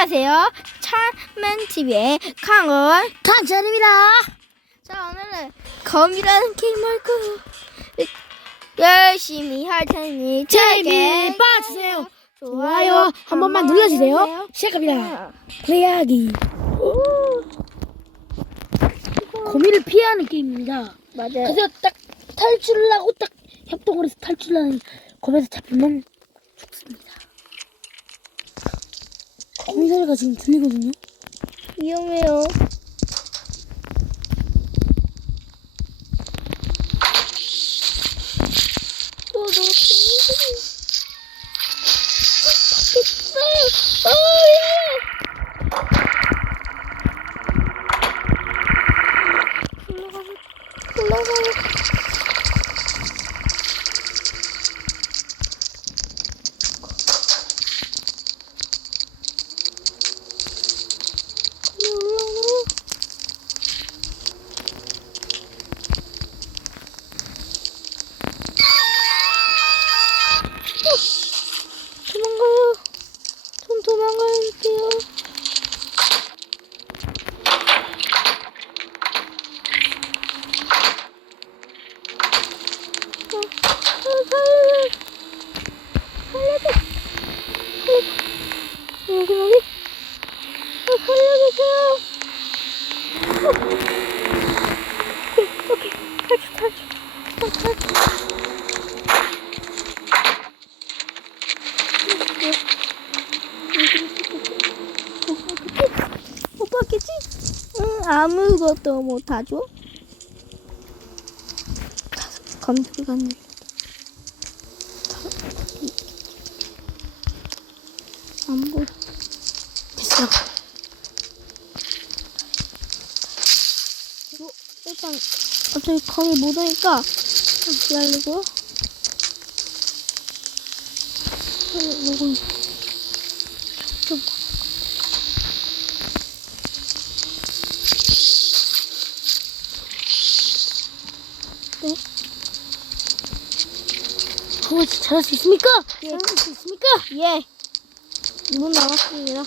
안녕하세요. 참맨TV의 강원. 강찬입니다. 자, 오늘은 검이라는 게임 할 거예요. 열심히 할 테니 재미 봐주세요. 좋아요 한 번만 눌러주세요. 시작합니다. 플레이하기. 거미를 피하는 게임입니다. 맞아요. 그래서 딱 탈출을 하고 딱 협동을 해서 탈출하는 거미에서 잡히면 죽습니다. 거미 소리가 지금 들리거든요. 위험해요. 또, 너, 재밌어. 어, 예. 올라가고. 올라가고. 도망가요. 전 도망가야. 어, 어. 살려줘. 여기, 여기. 어, 살려주세요. 어. 오케이, 오케이. 탈출, 탈출. 어, 탈출. 못 봤겠지? 응, 아무것도 못하죠? 검색가 안안 보여. 됐어. 이거 일단 어차피 거기 못 오니까. 어, 요거 좀 어, 잘할 수 있습니까? 예. 잘할 수 있습니까? 예. 2분 남았습니다.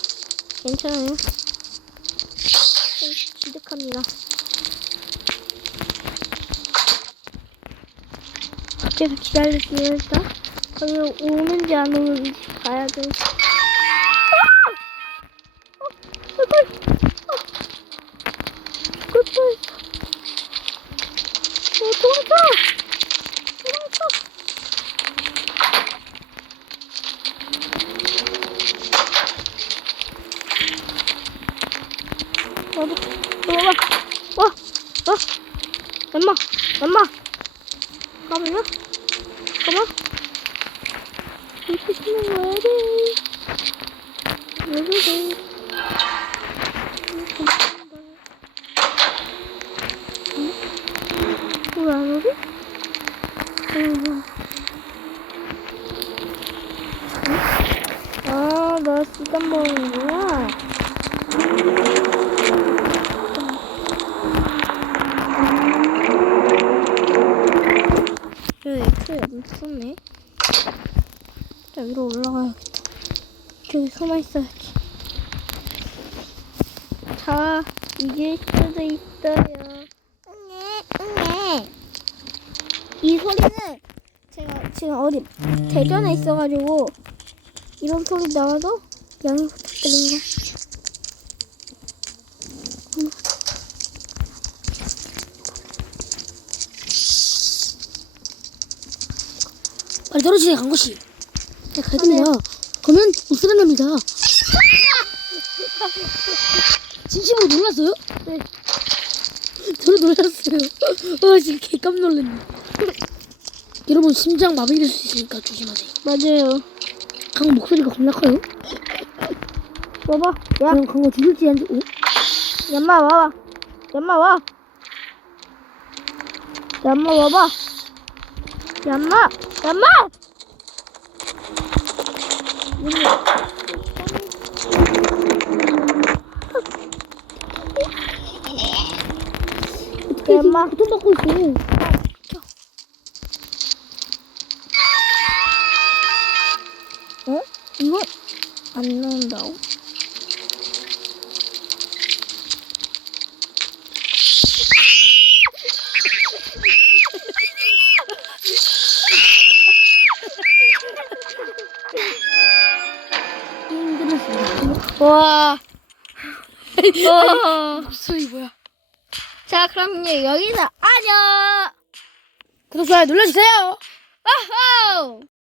괜찮아요. 좀 취득합니다. 밖에서 기다릴게요, 일단. 거기 오는지 안 오는지 봐야 돼. 와봐, 와, 와, 엄마, 엄마, 가면요? 가만. 이렇게 치는 거야 돼. 왜 그래? 왜안 오지? 응. 아, 나 시간 먹는구나. 묻었네. 자, 위로 올라가야겠다. 저기 숨어 있어야지. 자, 이길 수도 있어요. 응애, 응애. 이 소리는 제가 지금 어디 대전에 있어가지고 이런 소리 나와도 양해 부탁드립니다. 빨리 떨어지세요, 강고씨. 자, 가야 됩니다. 그러면 못 살아납니다. 진심으로 놀랐어요? 네. 저도 놀랐어요. 어, 지금 개깜 놀랐네. 여러분, 심장 마비될 수 있으니까 조심하세요. 맞아요. 강 목소리가 겁나 커요. 봐봐. 야, 그럼 강고 죽을지 안 죽, 어? 얌마 와봐. 얌마 와. 얌마 와봐. 어떻게 엄마. 지금 고통받고 있어. 어? 이거 안 나온다고? 와. 와. 목소리 뭐야? 자, 그럼요. 여기서 안녕. 구독, 좋아요 눌러주세요. 아호!